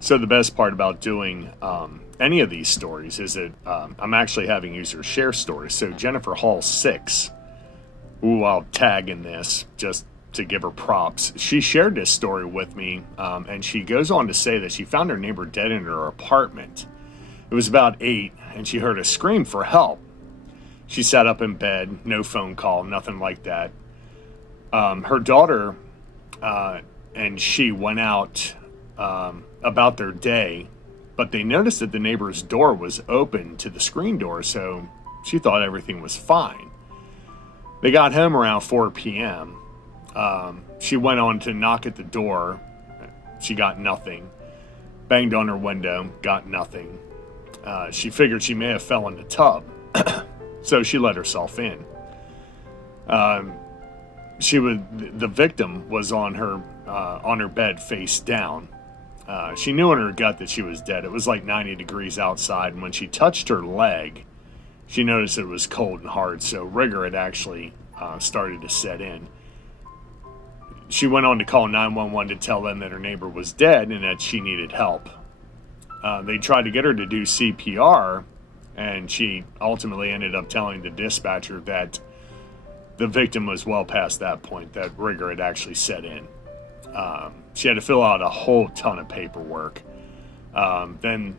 So the best part about doing any of these stories is that I'm actually having users share stories. So Jennifer Hall 6, who I'll tag in this just to give her props, she shared this story with me, and she goes on to say that she found her neighbor dead in her apartment. It was about 8, and she heard a scream for help. She sat up in bed, no phone call, nothing like that. Her daughter and she went out about their day, but they noticed that the neighbor's door was open to the screen door, so she thought everything was fine. They got home around 4 p.m. She went on to knock at the door. She got nothing. Banged on her window, got nothing. She figured she may have fell in the tub, so she let herself in. The victim was on her bed face down. She knew in her gut that she was dead. It was like 90 degrees outside, and when she touched her leg, she noticed it was cold and hard, so rigor had actually started to set in. She went on to call 911 to tell them that her neighbor was dead and that she needed help. They tried to get her to do CPR, and she ultimately ended up telling the dispatcher that the victim was well past that point, that rigor had actually set in. She had to fill out a whole ton of paperwork. Then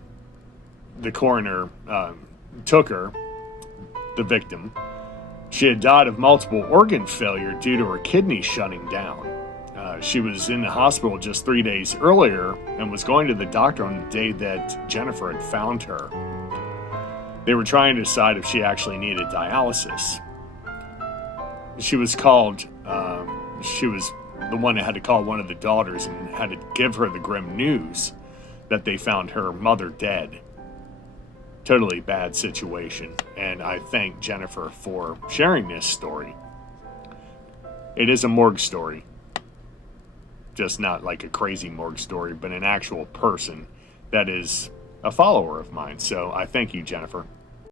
the coroner took her, the victim. She had died of multiple organ failure due to her kidneys shutting down. She was in the hospital just 3 days earlier and was going to the doctor on the day that Jennifer had found her. They were trying to decide if she actually needed dialysis. She was the one that had to call one of the daughters and had to give her the grim news that they found her mother dead. Totally bad situation, and I thank Jennifer for sharing this story. It is a morgue story, just not like a crazy morgue story, but an actual person that is a follower of mine. So I thank you, Jennifer.